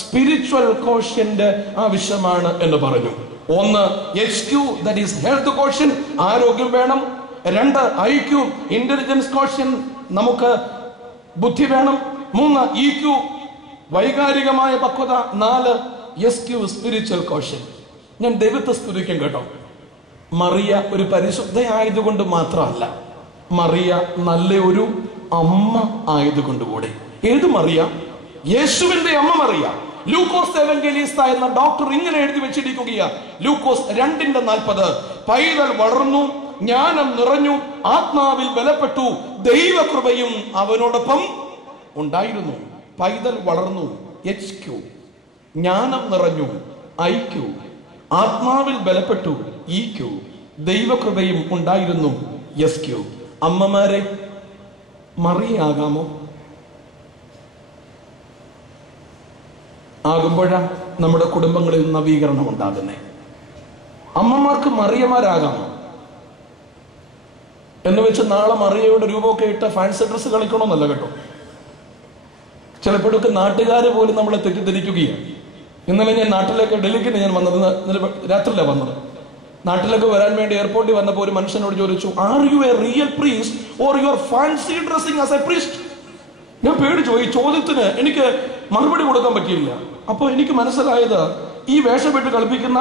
Spiritual quotient ആവശ്യമാണ് എന്ന് പറഞ്ഞു. ഒന്ന് HQ, that is health quotient, ആരോഗ്യം വേണം. രണ്ട് IQ, ഇന്റലിജൻസ് കോഷ്യൻ, നമുക്ക് ബുദ്ധി വേണം. മൂന്ന് EQ, വൈകാരികമായ പക്വത. നാല് SQ, സ്പിരിച്വൽ കോഷ്യൻ. ഞാൻ ദൈവത്തെ സ്തുതിക്കും കേട്ടോ. മറിയ ഒരു പരിശുദ്ധയായതുകൊണ്ട് മാത്രമല്ല, മറിയ നല്ല ഒരു അമ്മ ആയതുകൊണ്ട് കൂടെ. ഏത് മറിയ? യേശുവിന്റെ അമ്മ മറിയ. ലൂക്കോസ് എവങ്കേലിസ്ത എന്ന ഡോക്ടർ ഇങ്ങനെ എഴുതി വെച്ചിരിക്കുകയാ, ലൂക്കോസ് 2:40, പൈതൽ വളർന്നു, ജ്ഞാനം നിറഞ്ഞു, ആത്മാവിൽ ബലപ്പെട്ടു, ദൈവകൃപയും അവനോടൊപ്പം ഉണ്ടായിരുന്നു. പൈതൽ വളർന്നു, HQ, ജ്ഞാനം നിറഞ്ഞു, IQ, ആത്മാവിൽ ബലപ്പെട്ടു, EQ, ദൈവകൃപയും ഉണ്ടായിരുന്നു, SQ. അമ്മമാരെ, മറിയാകാമോ? ആകുമ്പോഴാണ് നമ്മുടെ കുടുംബങ്ങളിൽ നവീകരണം ഉണ്ടാകുന്നത്. അമ്മമാർക്ക് മറിയമാരാകാമോ എന്ന് വെച്ച് നാളെ മറിയയുടെ രൂപമൊക്കെ ഇട്ട് ഫാൻസി ഡ്രസ് കളിക്കണമെന്നല്ല കേട്ടോ. ചിലപ്പോഴൊക്കെ നാട്ടുകാർ പോലും നമ്മളെ തെറ്റിദ്ധരിക്കുകയാണ്. ഇന്നലെ ഞാൻ നാട്ടിലേക്ക്, ഡൽഹിക്ക് ഞാൻ വന്നത് രാത്രിയിലാണ് വന്നത്. നാട്ടിലേക്ക് വരാൻ വേണ്ടി എയർപോർട്ടിൽ വന്നപ്പോൾ ഒരു മനുഷ്യനോട് ചോദിച്ചു, R you a real priest or you are fancy dressing as a priest? ഞാൻ പേടിച്ചു. ഈ ചോദ്യത്തിന് എനിക്ക് മറുപടി കൊടുക്കാൻ പറ്റിയില്ല. അപ്പോൾ എനിക്ക് മനസ്സിലായത്, ഈ വേഷപ്പെട്ട് കളിപ്പിക്കുന്ന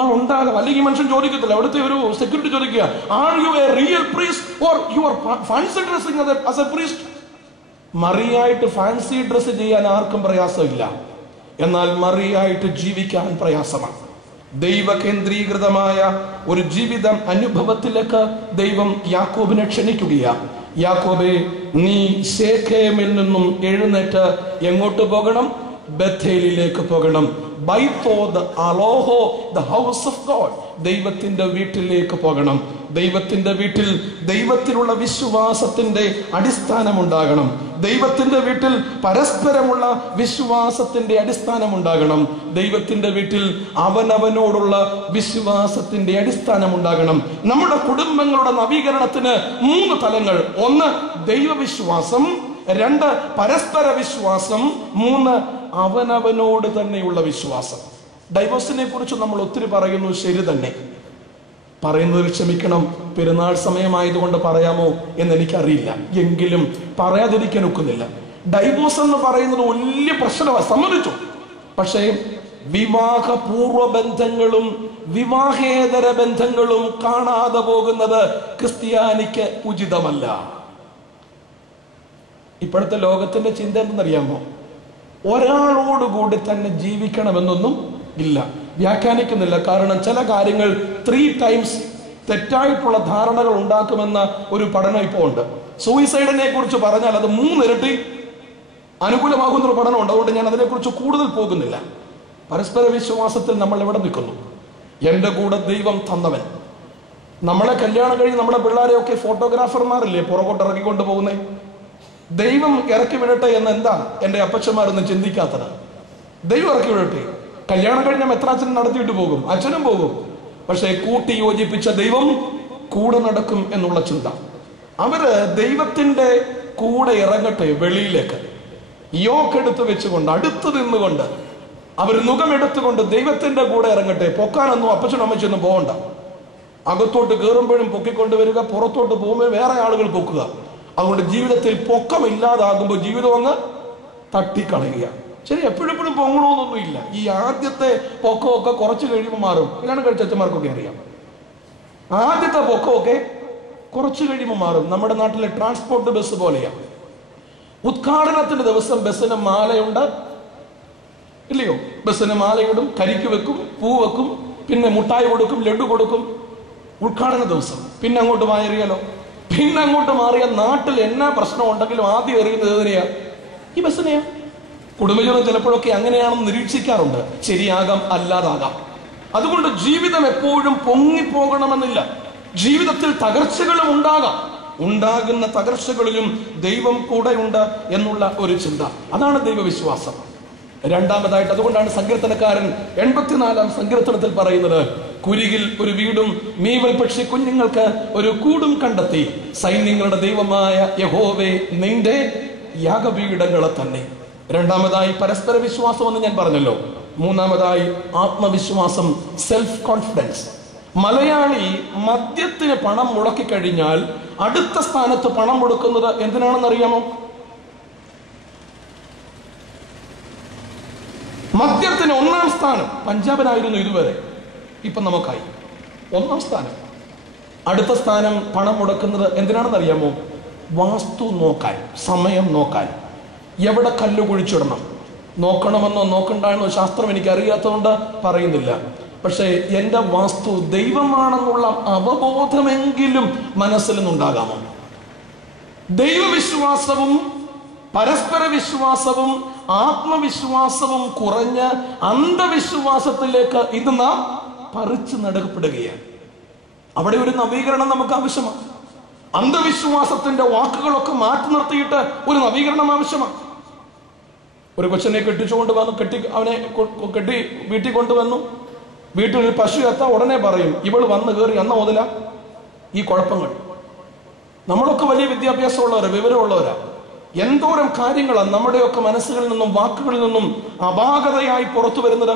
ആളുണ്ടാകാം. അല്ലെങ്കിൽ മനുഷ്യൻ ചോദിക്കത്തില്ല, അവിടുത്തെ ഒരു സെക്യൂരിറ്റി ചോദിക്കുക, are you a real priest or you are fancy dressing as a priest? മറിയായിട്ട് ഫാൻസി ഡ്രസ് ചെയ്യാൻ ആർക്കും പ്രയാസമില്ല, എന്നാൽ മറിയായിട്ട് ജീവിക്കാൻ പ്രയാസമാണ്. ദൈവ കേന്ദ്രീകൃതമായ ഒരു ജീവിതം അനുഭവത്തിലേക്ക് ദൈവം യാക്കോബിനെ ക്ഷണിക്കുകയാണ്. യാക്കോബേ, നീ ശേഖേമിൽ നിന്നും എഴുന്നേറ്റ് എങ്ങോട്ട് പോകണം? ബഥേലിലേക്ക് പോകണം. ബൈത്തോദ് അലോഹോ, ദ ഹൗസ് ഓഫ് ഗോഡ്, ദൈവത്തിന്റെ വീട്ടിലേക്ക് പോകണം. ദൈവത്തിന്റെ വീട്ടിൽ ദൈവത്തിലുള്ള വിശ്വാസത്തിന്റെ അടിസ്ഥാനം ഉണ്ടാകണം. ദൈവത്തിന്റെ വീട്ടിൽ പരസ്പരമുള്ള വിശ്വാസത്തിന്റെ അടിസ്ഥാനം ഉണ്ടാകണം. ദൈവത്തിന്റെ വീട്ടിൽ അവനവനോടുള്ള വിശ്വാസത്തിന്റെ അടിസ്ഥാനം ഉണ്ടാകണം. നമ്മുടെ കുടുംബങ്ങളുടെ നവീകരണത്തിന് 3 തലങ്ങൾ. 1 ദൈവവിശ്വാസം, 2 പരസ്പര വിശ്വാസം, 3 അവനവനോട് തന്നെയുള്ള വിശ്വാസം. ഡൈവോഴ്സിനെ കുറിച്ച് നമ്മൾ ഒത്തിരി പറയുന്നു, ശരി തന്നെ. പറയുന്നതിൽ ക്ഷമിക്കണം, പെരുന്നാൾ സമയമായതുകൊണ്ട് പറയാമോ എന്ന് എനിക്കറിയില്ല, എങ്കിലും പറയാതിരിക്കാൻ ഒക്കുന്നില്ല. ഡൈവോഴ്സ് എന്ന് പറയുന്നത് വലിയ പ്രശ്നമാണ്, സമ്മതിച്ചു. പക്ഷേ വിവാഹപൂർവ്വ ബന്ധങ്ങളും വിവാഹേതര ബന്ധങ്ങളും കാണാതെ പോകുന്നത് ക്രിസ്ത്യാനിക്ക് ഉചിതമല്ല. ഇപ്പോഴത്തെ ലോകത്തിന്റെ ചിന്ത എന്തെന്നറിയാമോ? ഒരാളോടുകൂടി തന്നെ ജീവിക്കണമെന്നൊന്നും ഇല്ല. വ്യാഖ്യാനിക്കുന്നില്ല. കാരണം ചില കാര്യങ്ങൾ 3 times തെറ്റായിട്ടുള്ള ധാരണകൾ ഉണ്ടാക്കുമെന്ന ഒരു പഠനം ഇപ്പോൾ ഉണ്ട്. സൂയിസൈഡിനെ കുറിച്ച് പറഞ്ഞാൽ അത് 3 ഇരട്ടി അനുകൂലമാകുന്നൊരു പഠനമുണ്ട്. അതുകൊണ്ട് ഞാൻ അതിനെക്കുറിച്ച് കൂടുതൽ പോകുന്നില്ല. പരസ്പര വിശ്വാസത്തിൽ നമ്മൾ എവിടെ നിൽക്കുന്നു? എൻ്റെ കൂടെ ദൈവം തന്നവൻ. നമ്മളെ കല്യാണം കഴിഞ്ഞ് നമ്മുടെ പിള്ളേരെയൊക്കെ ഫോട്ടോഗ്രാഫർമാരില്ലേ പുറകോട്ട് ഇറക്കിക്കൊണ്ട് പോകുന്നേ? ദൈവം ഇറക്കി വിടട്ടെ എന്ന് എന്താ എൻ്റെ അപ്പച്ചന്മാരൊന്നും ചിന്തിക്കാത്തത്? ദൈവം ഇറക്കി വിടട്ടെ. കല്യാണം കഴിഞ്ഞാൽ മെത്രാച്ചനും നടത്തിയിട്ട് പോകും, അച്ഛനും പോകും. പക്ഷെ കൂട്ടി യോജിപ്പിച്ച ദൈവം കൂടെ നടക്കും എന്നുള്ള ചിന്ത. അവര് ദൈവത്തിന്റെ കൂടെ ഇറങ്ങട്ടെ വെളിയിലേക്ക്. യോക്കെടുത്ത് വെച്ചുകൊണ്ട്, അടുത്ത് നിന്നുകൊണ്ട്, അവർ നുഖമെടുത്തുകൊണ്ട് ദൈവത്തിന്റെ കൂടെ ഇറങ്ങട്ടെ. പൊക്കാനൊന്നും അപ്പച്ചനും അമ്മച്ചൊന്നും പോകണ്ട. അകത്തോട്ട് കയറുമ്പോഴും പൊക്കിക്കൊണ്ടുവരിക, പുറത്തോട്ട് പോകുമ്പോൾ വേറെ ആളുകൾ പൊക്കുക. അതുകൊണ്ട് ജീവിതത്തിൽ പൊക്കമില്ലാതാകുമ്പോൾ ജീവിതം അങ്ങ് തട്ടിക്കളയുക. ശരി, എപ്പോഴെപ്പോഴും പൊങ്ങണമെന്നൊന്നും ഇല്ല. ഈ ആദ്യത്തെ പൊക്കമൊക്കെ കുറച്ച് കഴിയുമ്പോൾ മാറും. കല്യാണം കഴിച്ച അച്ഛന്മാർക്കൊക്കെ അറിയാം. ആദ്യത്തെ പൊക്കമൊക്കെ കുറച്ച് കഴിയുമ്പോൾ മാറും. നമ്മുടെ നാട്ടിലെ ട്രാൻസ്പോർട്ട് ബസ് പോലെയാണ്. ഉദ്ഘാടനത്തിന്റെ ദിവസം ബസ്സിന് മാലയുണ്ട്, ഇല്ലയോ? ബസ്സിന് മാലയിടും, കരിക്ക് വെക്കും, പൂ വെക്കും, പിന്നെ മുട്ടായി കൊടുക്കും, ലഡു കൊടുക്കും. ഉദ്ഘാടന ദിവസം പിന്നെ അങ്ങോട്ട് മാറിയാലോ? പിന്നെ അങ്ങോട്ട് മാറിയ നാട്ടിൽ എന്നാ പ്രശ്നം ഉണ്ടെങ്കിലും ആദ്യം എറിയുന്നത് ഏതിനെയാ? ഈ ബസ്സിനെയാ. കുടുംബജീവിതം ചിലപ്പോഴൊക്കെ അങ്ങനെയാണെന്ന് നിരീക്ഷിക്കാറുണ്ട്. ശരിയാകാം, അല്ലാതാകാം. അതുകൊണ്ട് ജീവിതം എപ്പോഴും പൊങ്ങിപ്പോകണമെന്നില്ല. ജീവിതത്തിൽ തകർച്ചകളും ഉണ്ടാകാം. ഉണ്ടാകുന്ന തകർച്ചകളിലും ദൈവം കൂടെയുണ്ട് എന്നുള്ള ഒരു ചിന്ത, അതാണ് ദൈവവിശ്വാസം. രണ്ടാമതായിട്ട് അതുകൊണ്ടാണ് സങ്കീർത്തനക്കാരൻ 84-ാം സങ്കീർത്തനത്തിൽ പറയുന്നത്, കുരികിൽ ഒരു വീടും മീവൽ പക്ഷി കുഞ്ഞുങ്ങൾക്ക് ഒരു കൂടും കണ്ടെത്തി, സൈന്യങ്ങളുടെ ദൈവമായ യഹോവേ നിന്റെ യാഗപീഠങ്ങളെ തന്നെ. രണ്ടാമതായി പരസ്പര വിശ്വാസം എന്ന് ഞാൻ പറഞ്ഞല്ലോ. മൂന്നാമതായി ആത്മവിശ്വാസം, സെൽഫ് കോൺഫിഡൻസ്. മലയാളി മദ്യത്തിന് പണം മുടക്കി കഴിഞ്ഞാൽ അടുത്ത സ്ഥാനത്ത് പണം മുടക്കുന്നത് എന്തിനാണെന്ന് അറിയാമോ? മദ്യത്തിന് 1-ാം സ്ഥാനം പഞ്ചാബിനായിരുന്നു ഇതുവരെ, ഇപ്പൊ നമുക്കായി 1-ാം സ്ഥാനം. അടുത്ത സ്ഥാനം പണം മുടക്കുന്നത് എന്തിനാണെന്ന് അറിയാമോ? വാസ്തു നോക്കാൻ, സമയം നോക്കാൻ, എവിടെ കല്ല് കുഴിച്ചിടണം. നോക്കണമെന്നോ നോക്കണ്ടെന്നോ ശാസ്ത്രം എനിക്ക് അറിയാത്തതുകൊണ്ട് പറയുന്നില്ല. പക്ഷേ എൻ്റെ വാസ്തു ദൈവമാണെന്നുള്ള അവബോധമെങ്കിലും മനസ്സിൽ നിന്നുണ്ടാകാമോ? ദൈവവിശ്വാസവും പരസ്പര വിശ്വാസവും ആത്മവിശ്വാസവും കുറഞ്ഞ് അന്ധവിശ്വാസത്തിലേക്ക് ഇത് നാം പറിച്ചു നടക്കപ്പെടുകയാണ്. അവിടെ ഒരു നവീകരണം നമുക്ക് ആവശ്യമാണ്. അന്ധവിശ്വാസത്തിന്റെ വാക്കുകളൊക്കെ മാറ്റി നിർത്തിയിട്ട് ഒരു നവീകരണം ആവശ്യമാണ്. ഒരു കൊച്ചനെ കെട്ടിച്ചുകൊണ്ട് വന്നു, അവനെ കെട്ടി വീട്ടിൽ കൊണ്ടുവന്നു. വീട്ടിൽ ഒരു പശു എത്താൻ ഉടനെ പറയും, ഇവൾ വന്ന് കയറി അന്ന മുതല ഈ കുഴപ്പങ്ങൾ. നമ്മളൊക്കെ വലിയ വിദ്യാഭ്യാസമുള്ളവരാ, വിവരമുള്ളവരാ. എന്തോരം കാര്യങ്ങളാണ് നമ്മുടെയൊക്കെ മനസ്സുകളിൽ നിന്നും വാക്കുകളിൽ നിന്നും അപാകതയായി പുറത്തു വരുന്നത്.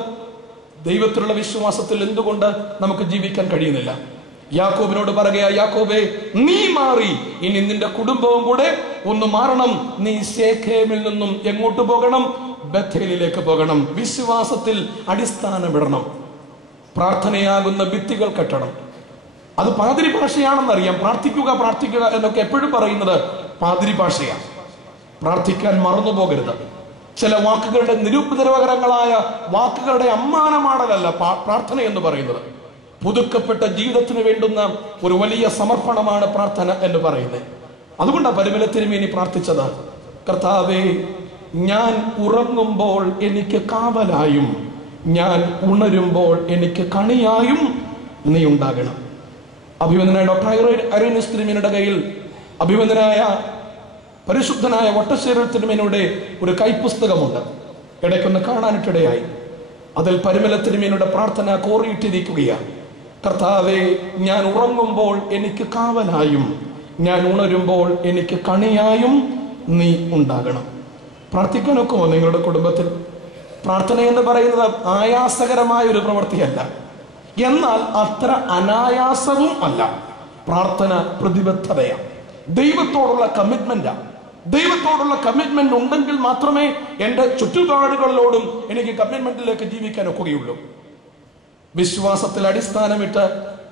ദൈവത്തിലുള്ള വിശ്വാസത്തിൽ എന്തുകൊണ്ട് നമുക്ക് ജീവിക്കാൻ കഴിയുന്നില്ല? യാക്കോബിനോട് പറയുക, യാക്കോബേ, നീ മാറി, ഇനി നിന്റെ കുടുംബവും കൂടെ ഒന്ന് മാറണം. നീ ശേഖേമിൽ നിന്നും എങ്ങോട്ട് പോകണം? ബഥേലിലേക്ക് പോകണം. വിശ്വാസത്തിൽ അടിസ്ഥാനമിടണം. പ്രാർത്ഥനയാകുന്ന ഭിത്തികൾ കെട്ടണം. അത് പാതിരി ഭാഷയാണെന്നറിയാം. പ്രാർത്ഥിക്കുക എന്നൊക്കെ എപ്പോഴും പറയുന്നത് പാതിരി ഭാഷയാണ്. പ്രാർത്ഥിക്കാൻ മറന്നു പോകരുത്. ചില വാക്കുകളുടെ നിരുപദ്രവകരങ്ങളായ വാക്കുകളുടെ അമ്മാനമാടലല്ല പ്രാർത്ഥന എന്ന് പറയുന്നത്. പുതുക്കപ്പെട്ട ജീവിതത്തിന് വേണ്ടുന്ന ഒരു വലിയ സമർപ്പണമാണ് പ്രാർത്ഥന എന്ന് പറയുന്നത്. അതുകൊണ്ടാണ് പരിമല തിരുമേനി പ്രാർത്ഥിച്ചത്, കർത്താവേ, ഞാൻ ഉറങ്ങുമ്പോൾ എനിക്ക് കാവലായും ഞാൻ ഉണരുമ്പോൾ എനിക്ക് കണിയായും നീ ഉണ്ടാകണം. അഭിവന്ദനായ ഡോക്ടർ അരീനസ് തിരുമേനിയുടെ കയ്യിൽ അഭിവന്ദനായ പരിശുദ്ധനായ വട്ടശ്ശേരി തിരുമേനിയുടെ ഒരു കൈപ്പുസ്തകമുണ്ട്. ഇടയ്ക്കൊന്ന് കാണാനിട്ടിടയായി. അതിൽ പരിമല തിരുമേനിയുടെ പ്രാർത്ഥന കോറിയിട്ടിരിക്കുകയാണ്. കർത്താവേ, ഞാൻ ഉറങ്ങുമ്പോൾ എനിക്ക് കാവലായും ഞാൻ ഉണരുമ്പോൾ എനിക്ക് കണിയായും നീ ഉണ്ടാകണം. പ്രാർത്ഥിക്കാനൊക്കുമോ നിങ്ങളുടെ കുടുംബത്തിൽ? പ്രാർത്ഥന എന്ന് പറയുന്നത് ആയാസകരമായ ഒരു പ്രവൃത്തിയല്ല, എന്നാൽ അത്ര അനായാസവും അല്ല. പ്രാർത്ഥന പ്രതിബദ്ധതയാണ്, ദൈവത്തോടുള്ള കമ്മിറ്റ്മെന്റാണ്. ദൈവത്തോടുള്ള കമ്മിറ്റ്മെന്റ് ഉണ്ടെങ്കിൽ മാത്രമേ എൻ്റെ ചുറ്റുപാടുകളിലോടും എനിക്ക് കമ്മിറ്റ്മെന്റിലേക്ക് ജീവിക്കാൻ ഒക്കുകയുള്ളൂ. വിശ്വാസത്തിൽ അടിസ്ഥാനമിട്ട്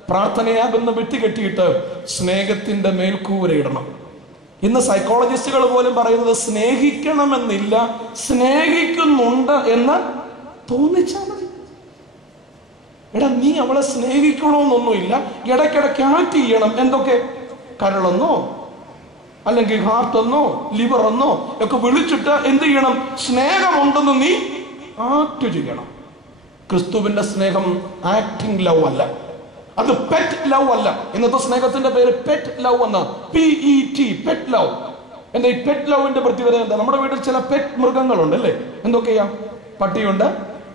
പ്രാർത്ഥനയാകുന്ന ഭിത്തി കെട്ടിയിട്ട് സ്നേഹത്തിന്റെ മേൽക്കൂരയിടണം. ഇന്ന് സൈക്കോളജിസ്റ്റുകൾ പോലും പറയുന്നത് സ്നേഹിക്കണമെന്നില്ല, സ്നേഹിക്കുന്നുണ്ട് എന്ന് തോന്നിച്ചാൽ മതി. എടാ, നീ അവളെ സ്നേഹിക്കണമെന്നൊന്നുമില്ല. ഇടയ്ക്കിടയ്ക്ക് ആക്ട് ചെയ്യണം. എന്തൊക്കെ? കരളെന്നോ അല്ലെങ്കിൽ ഹാർട്ടെന്നോ ലിവറെന്നോ ഒക്കെ വിളിച്ചിട്ട് എന്ത് ചെയ്യണം? സ്നേഹമുണ്ടെന്ന് നീ ആക്ട് ചെയ്യണം. ക്രിസ്തുവിന്റെ സ്നേഹം ആക്ടിങ് ലവ് അല്ല, അത് പെറ്റ് ലവ് അല്ല. ഇന്നത്തെ സ്നേഹത്തിന്റെ പേര് പെറ്റ് ലവ് എന്ന PET, പെറ്റ് ലവ്. എന്താ ഈ പെറ്റ് ലവിന്റെ പ്രത്യേകത എന്താ? നമ്മുടെ വീട്ടിൽ ചില പെറ്റ് മൃഗങ്ങളുണ്ട് അല്ലേ? എന്തൊക്കെയാ? പട്ടിയുണ്ട്,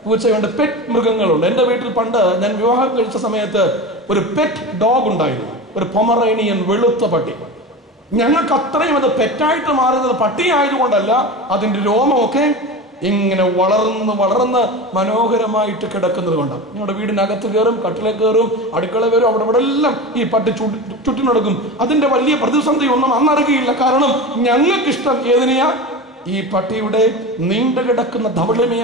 പൂച്ചയുണ്ട്, പെറ്റ് മൃഗങ്ങളുണ്ട്. എൻ്റെ വീട്ടിൽ പണ്ട് ഞാൻ വിവാഹം കഴിച്ച സമയത്ത് ഒരു പെറ്റ് ഡോഗ് ഉണ്ടായിരുന്നു, ഒരു പൊമറേനിയൻ വെളുത്ത പട്ടി. ഞങ്ങൾക്ക് അത്രയും അത് പെറ്റായിട്ട് മാറുന്നത് പട്ടി ആയതുകൊണ്ടല്ല, അതിന്റെ രോമമൊക്കെ ഇങ്ങനെ വളർന്ന് മനോഹരമായിട്ട് കിടക്കുന്നത് കൊണ്ടാണ്. ഞങ്ങളുടെ വീടിനകത്ത് കയറും, കട്ടിലേക്ക് കയറും, അടുക്കള വരും, അവിടെ എല്ലാം ഈ പട്ടി ചുറ്റി നടക്കും. അതിന്റെ വലിയ പ്രതിസന്ധി ഒന്നും അന്നറിയില്ല. കാരണം ഞങ്ങൾക്കിഷ്ടം ഏതിനെയാ? ഈ പട്ടിയുടെ നീണ്ടു കിടക്കുന്ന ധവളിമയ